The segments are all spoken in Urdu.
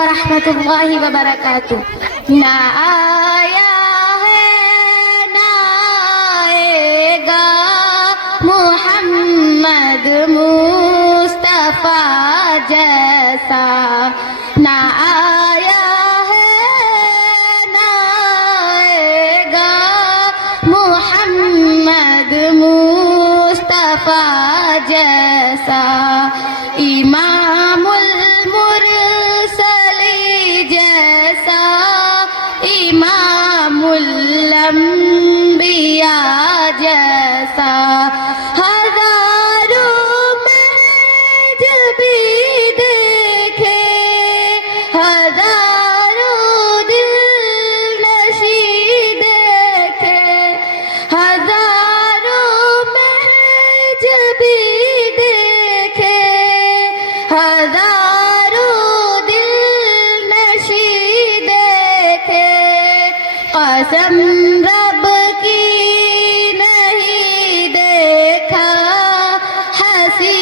ورحمۃ اللہ وبرکاتہ. نہ آیا ہے نہ آئے گا محمد مصطفیٰ جیسا. نہ آیا ہے نہ آئے گا محمد مصطفیٰ جیسا. امام المرسلی جیسا امام الانبیاء جیسا. ہزاروں محج بھی دیکھے ہزاروں دل نشیں دیکھے. ہزاروں محج بھی دیکھے ہزاروں دل نشیں دیکھے. قسم رب کی نہیں دیکھا حسی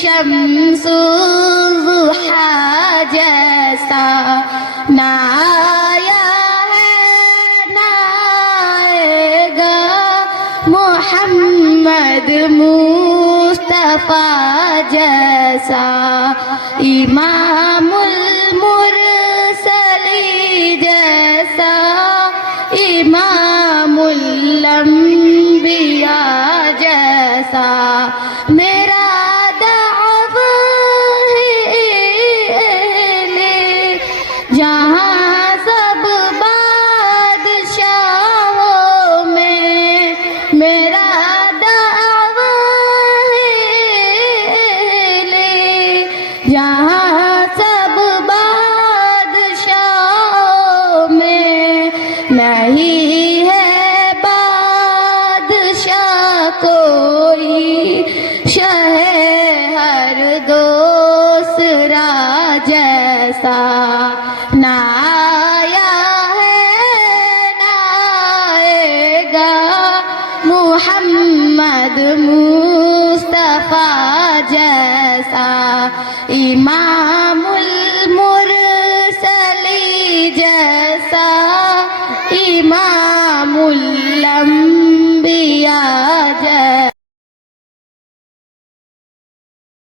شمس الضحیٰ جیسا. نہ آیا ہے نہ آئے گا محمد مصطفیٰ جیسا. امام المرسلی جیسا امام الانبیاء جیسا. میرا دعویٰ ہے اہل جہاں سب بادشاہوں میں. میرا دعویٰ ہے اہل جہاں سب بادشاہوں میں. نہیں ہے بادشاہ کوئی شہ ہر دوسرا جیسا. نہ آیا ہے نہ آئے گا محمد مصطفیٰ جیسا. امام المرسلی جیسا امام الانبیاء